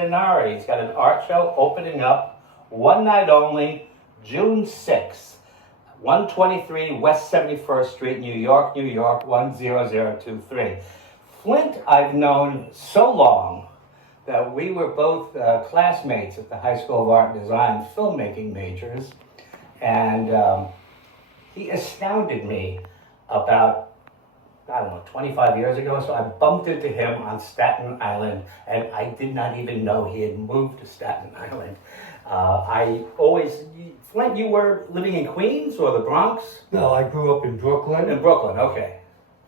Gennari. He's got an art show opening up one night only, June 6th, 123 West 71st Street, New York, New York, 10023. Flint I've known so long that we were both classmates at the High School of Art and Design filmmaking majors, and he astounded me about, I don't know, 25 years ago. So I bumped into him on Staten Island, and I did not even know he had moved to Staten Island. Flint, you were living in Queens or the Bronx? No, I grew up in Brooklyn. In Brooklyn, okay.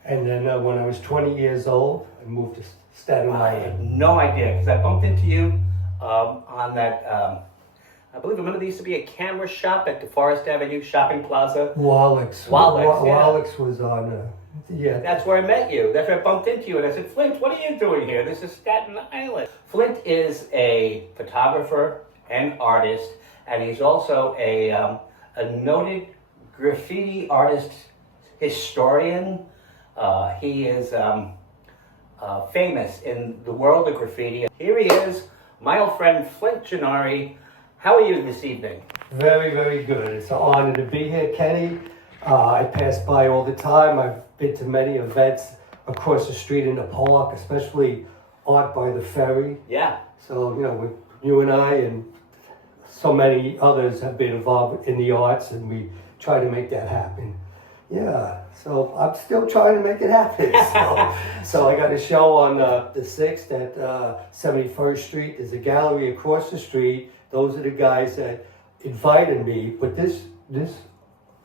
And then when I was 20 years old, I moved to Staten I Island. had no idea, because I bumped into you on that, I believe there used to be a camera shop at DeForest Avenue Shopping Plaza. Wallach's. Wallach's was on, yeah. That's where I met you. That's where I bumped into you, and I said, Flint, what are you doing here? This is Staten Island. Flint is a photographer and artist, and he's also a noted graffiti artist historian. He is famous in the world of graffiti. Here he is, my old friend Flint Gennari. How are you this evening? Very, very good. It's an honor to be here, Kenny. I pass by all the time. I've been to many events across the street in the park, especially Art by the Ferry. Yeah. So, you and I and so many others have been involved in the arts, and we try to make that happen. Yeah, so I'm still trying to make it happen. So I got a show on the 6th at 71st Street. There's a gallery across the street. Those are the guys that invited me. But this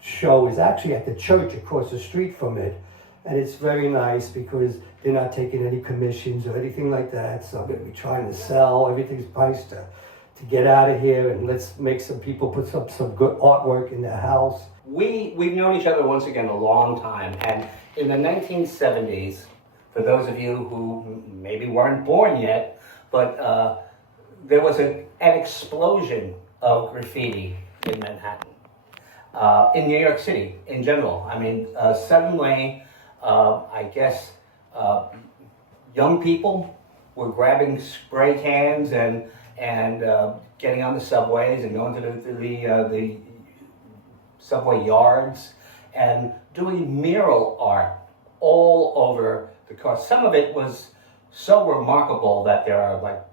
show is actually at the church across the street from it. And it's very nice because they're not taking any commissions or anything like that. So I'm going to be trying to sell. Everything's priced to get out of here, and let's make some people put some good artwork in their house. We've known each other once again a long time, and in the 1970s, for those of you who maybe weren't born yet, but there was an explosion of graffiti in Manhattan, in New York City in general. I mean, suddenly, I guess, young people were grabbing spray cans and getting on the subways and going to the subway yards and doing mural art all over the coast. Some of it was so remarkable that there are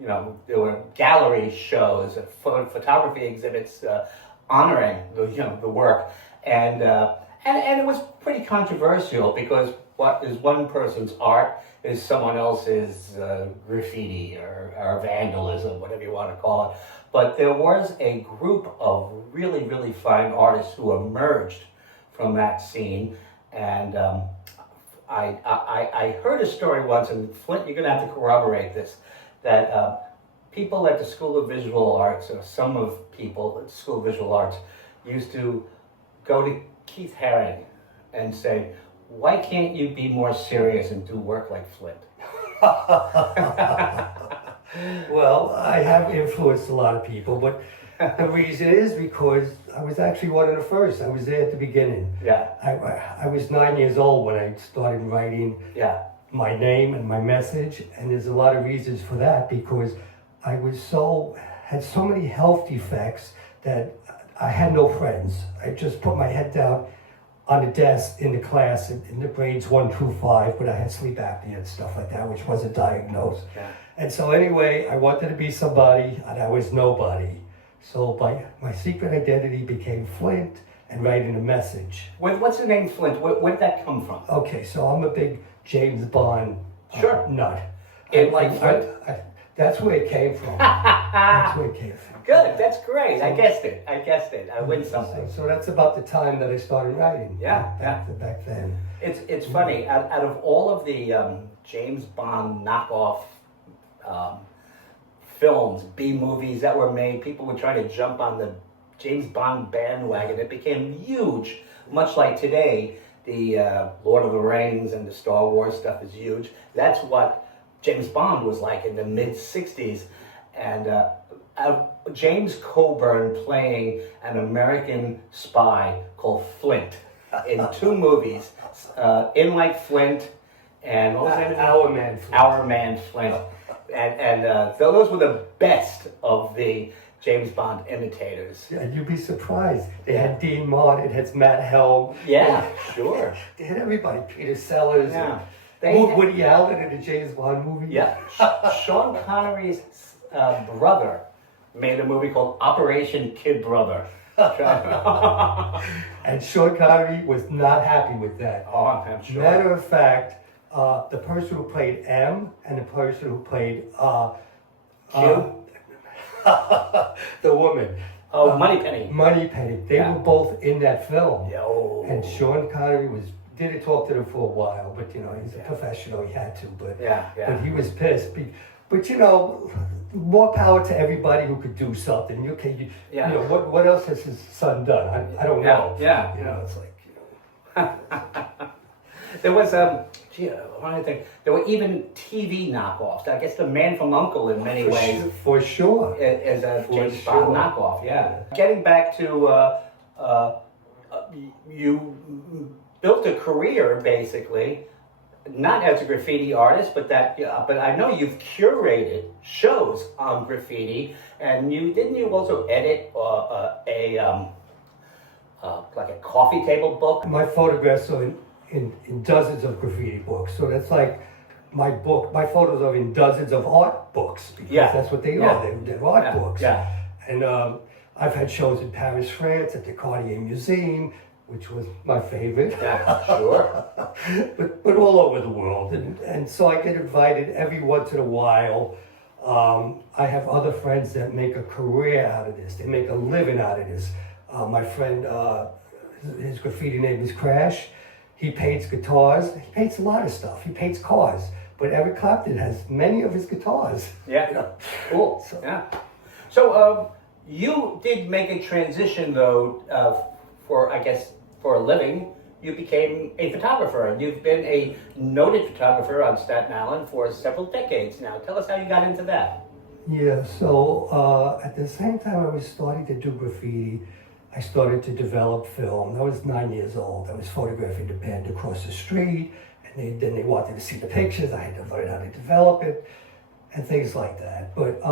there were gallery shows, photography exhibits honoring the work, and it was pretty controversial because what is one person's art is someone else's graffiti or vandalism, whatever you want to call it. But there was a group of really, really fine artists who emerged from that scene. And I heard a story once, and Flint, you're going to have to corroborate this, that people at the School of Visual Arts, or some of people at the School of Visual Arts, used to go to Keith Haring and say, why can't you be more serious and do work like Flint? Well, I have influenced a lot of people, but the reason is because I was actually one of the first. I was there at the beginning. Yeah. I was 9 years old when I started writing my name and my message, and there's a lot of reasons for that because I had so many health defects that I had no friends. I just put my head down on the desk in the class in the grades 1 through 5, but I had sleep apnea and stuff like that, which wasn't diagnosed. Yeah. And so anyway, I wanted to be somebody, and I was nobody. So my secret identity became Flint and writing a message. What's the name Flint? Where did that come from? Okay, so I'm a big James Bond nut. Flint? That's where it came from. That's where it came from. Good, that's great. I guessed it. I win something. So that's about the time that I started writing. Back then. It's funny. Out of all of the James Bond knockoff films, B movies that were made, people were trying to jump on the James Bond bandwagon. It became huge, much like today. The Lord of the Rings and the Star Wars stuff is huge. That's what James Bond was like in the mid-'60s. And James Coburn playing an American spy called Flint in 2 movies, In Like Flint and what was it? Our Man Flint. Our Man Flint. those were the best of the James Bond imitators. Yeah, you'd be surprised. They had Dean Martin, it had Matt Helm. Yeah, sure. They had everybody. Peter Sellers. Yeah. And Woody Allen in the James Bond movie. Yeah. Sean Connery's brother made a movie called Operation Kid Brother. And Sean Connery was not happy with that. Oh, I'm sure. Matter of fact, the person who played M and the person who played Q? the woman. Oh, Moneypenny. Moneypenny. They were both in that film. Yo. And Sean Connery didn't talk to them for a while, but he's a professional. He had to, but but he was pissed. But more power to everybody who could do something. What else has his son done? I don't know. Yeah. It's like There was there were even TV knockoffs. I guess The Man from U.N.C.L.E. in many ways. For sure. Is a James Bond knockoff. Yeah. Getting back to you built a career basically, not as a graffiti artist, but I know you've curated shows on graffiti, and you also edit like a coffee table book? My photographs are in dozens of graffiti books, so that's like my book. My photos are in dozens of art books because that's what they are. They're art books. Yeah. And I've had shows in Paris, France, at the Cartier Museum, which was my favorite. Yeah, sure. but all over the world, and so I get invited every once in a while. I have other friends that make a career out of this. They make a living out of this. My friend, his graffiti name is Crash. He paints guitars. He paints a lot of stuff. He paints cars. But Eric Clapton has many of his guitars. Yeah. Cool. So you did make a transition though, for a living. You became a photographer, and you've been a noted photographer on Staten Island for several decades now. Tell us how you got into that. Yeah, so at the same time I was starting to do graffiti, I started to develop film. I was 9 years old. I was photographing the band across the street, and then they wanted to see the pictures. I had to learn how to develop it, and things like that. But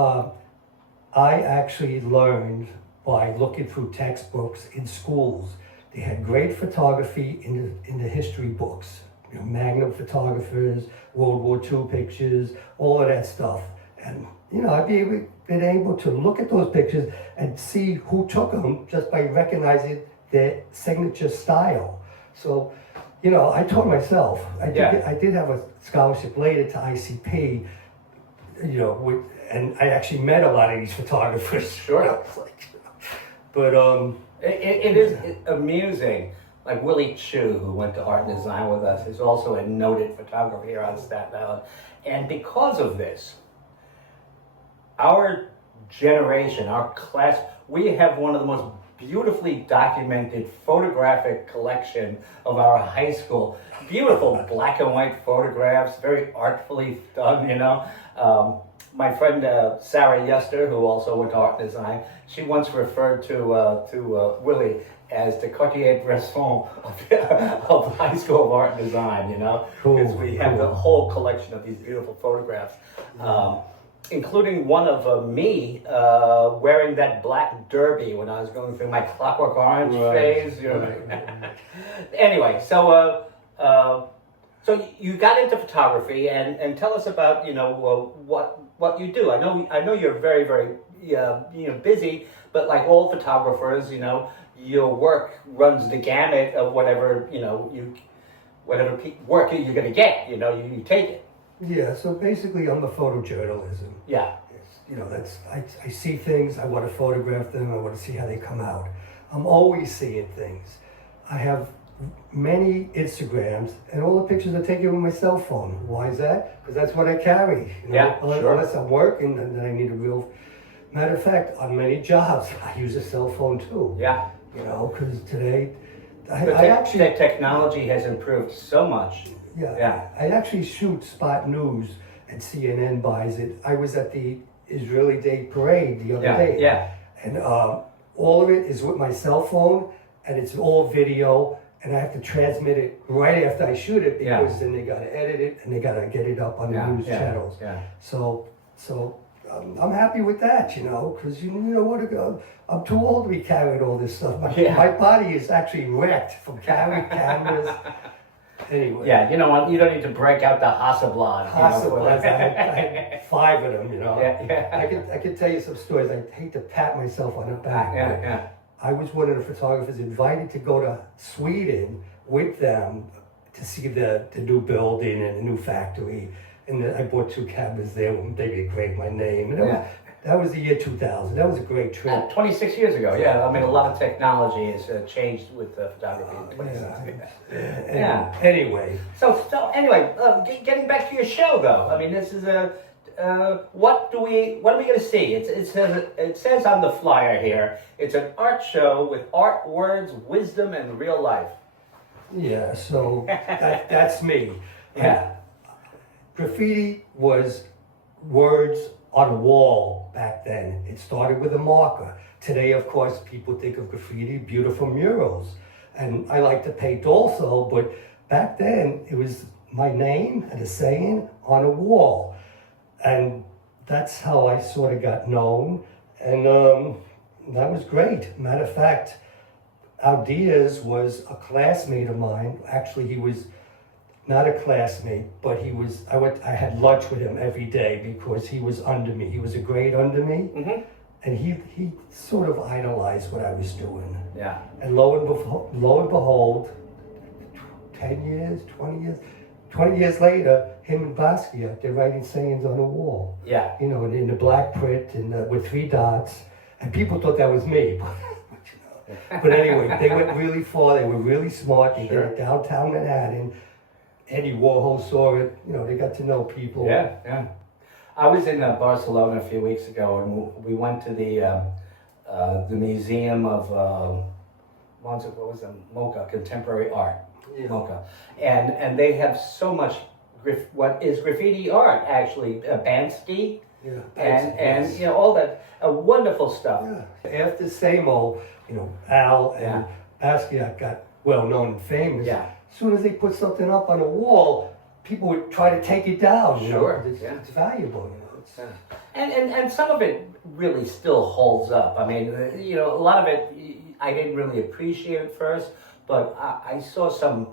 I actually learned by looking through textbooks in schools. They had great photography in the history books. Magnum photographers, World War II pictures, all of that stuff. And I've been able to look at those pictures and see who took them just by recognizing their signature style. So, I taught myself. I did have a scholarship later to ICP, and I actually met a lot of these photographers. Sure. But it is amusing. Like Willie Chu, who went to art and design with us, is also a noted photographer here on Staten Island. And because of this, our generation, our class, we have one of the most beautifully documented photographic collection of our high school. Beautiful black and white photographs, very artfully done, My friend Sarah Yester, who also went to art and design, she once referred to Willie as the Cartier-Bresson of high school of art and design, because we have the whole collection of these beautiful photographs. Including one of me wearing that black derby when I was going through my Clockwork Orange phase. Anyway, so you got into photography, and tell us about what you do. I know you're very, very busy, but like all photographers, your work runs the gamut of whatever work you're going to get. You take it. Yeah, so basically I'm a photojournalism. Yeah. I see things, I want to photograph them, I want to see how they come out. I'm always seeing things. I have many Instagrams, and all the pictures are taken with my cell phone. Why is that? Because that's what I carry. Unless I'm working, and then I need a real... Matter of fact, on many jobs, I use a cell phone too. Yeah. Because today... The technology has improved so much. Yeah. I actually shoot spot news, and CNN buys it. I was at the Israeli Day Parade the other day. Yeah. And all of it is with my cell phone, and it's all video, and I have to transmit it right after I shoot it, because then they got to edit it, and they got to get it up on the news channels. Yeah. So So I'm happy with that, you know, because you know what, I'm too old to be carrying all this stuff. My body is actually wrecked from carrying cameras. Anyway. Yeah, you know, you don't need to break out the Hasselblad. Hasselblad, I had 5 of them, you know. Yeah. I could tell you some stories. I hate to pat myself on the back. Yeah. I was one of the photographers invited to go to Sweden with them to see the new building and the new factory. And I bought 2 cameras there. They engraved my name. And that was the year 2000. That was a great trip. 26 years ago, yeah. I mean, a lot of technology has changed with photography in 26 years. Anyway. So anyway, getting back to your show, though. I mean, this is what are we going to see? It says on the flyer here, it's an art show with art, words, wisdom, and real life. Yeah, so that's me. Yeah. Graffiti was words on a wall back then. It started with a marker. Today, of course, people think of graffiti, beautiful murals. And I like to paint also, but back then it was my name and a saying on a wall. And that's how I sort of got known. And that was great. Matter of fact, Al Diaz was a classmate of mine. Actually, he was not a classmate, but I had lunch with him every day because he was under me. He was a grade under me. Mm-hmm. And he sort of idolized what I was doing. Yeah. And lo and behold, 10 years, 20 years later, him and Basquiat, they're writing sayings on the wall. Yeah. You know, in the black print and with 3 dots. And people thought that was me. But anyway, they went really far. They were really smart. They did it downtown Manhattan. Eddie Warhol saw it. You know, they got to know people. Yeah. I was in Barcelona a few weeks ago, and we went to the museum of what was it? MoCA, contemporary art. Yeah. MoCA, and they have so much what is graffiti art actually, Banksy. Yeah, and you know all that wonderful stuff. Yeah. After Samo, you know, Al and Basquiat got well known and famous. Yeah. As soon as they put something up on a wall, people would try to take it down. Sure. It's valuable. You know. And some of it really still holds up. I mean, you know, a lot of it I didn't really appreciate at first, but I saw some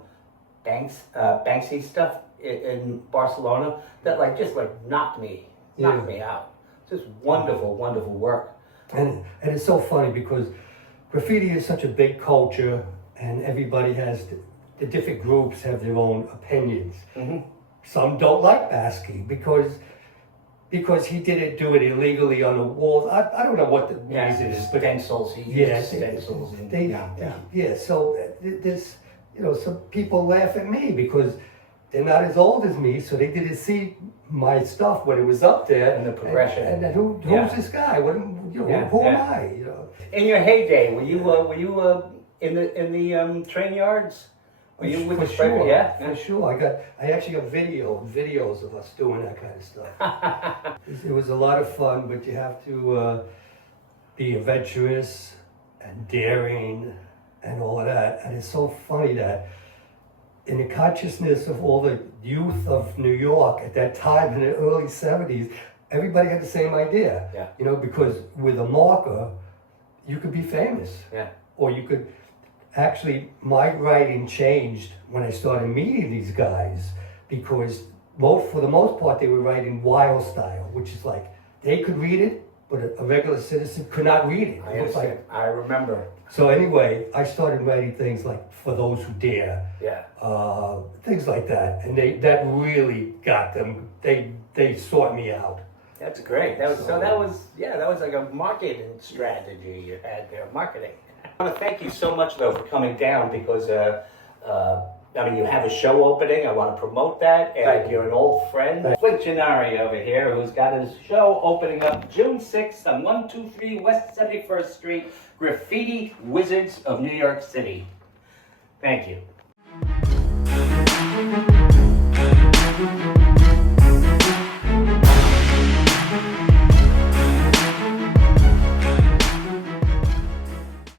Banksy stuff in Barcelona that just knocked me out. Just wonderful work. And it's so funny because graffiti is such a big culture, and everybody has the different groups have their own opinions. Mm-hmm. Some don't like Basquiat because he didn't do it illegally on the walls. I don't know what the reason is, but stencils. He used stencils. So there's some people laugh at me because they're not as old as me, so they didn't see my stuff when it was up there. And the progression. And then who's this guy? Who am I? You know. In your heyday, were you in the train yards? Were you with the sure. Yeah, for sure. I actually have videos of us doing that kind of stuff. It was a lot of fun, but you have to be adventurous and daring and all of that. And it's so funny that in the consciousness of all the youth of New York at that time in the early 70s, everybody had the same idea. Yeah. You know, because with a marker, you could be famous. Yeah. Or you could... Actually, my writing changed when I started meeting these guys because for the most part, they were writing wild style, which is like, they could read it, but a regular citizen could not read it. I understand. I remember. So anyway, I started writing things like For Those Who Dare. Yeah. Things like that. And that really got them. They sought me out. That's great. That was like a marketing strategy you had there, marketing. I want to thank you so much, though, for coming down because, you have a show opening. I want to promote that. And you're an old friend. Flint Gennari over here, who's got his show opening up June 6th on 123 West 71st Street, Graffiti Wizards of New York City. Thank you.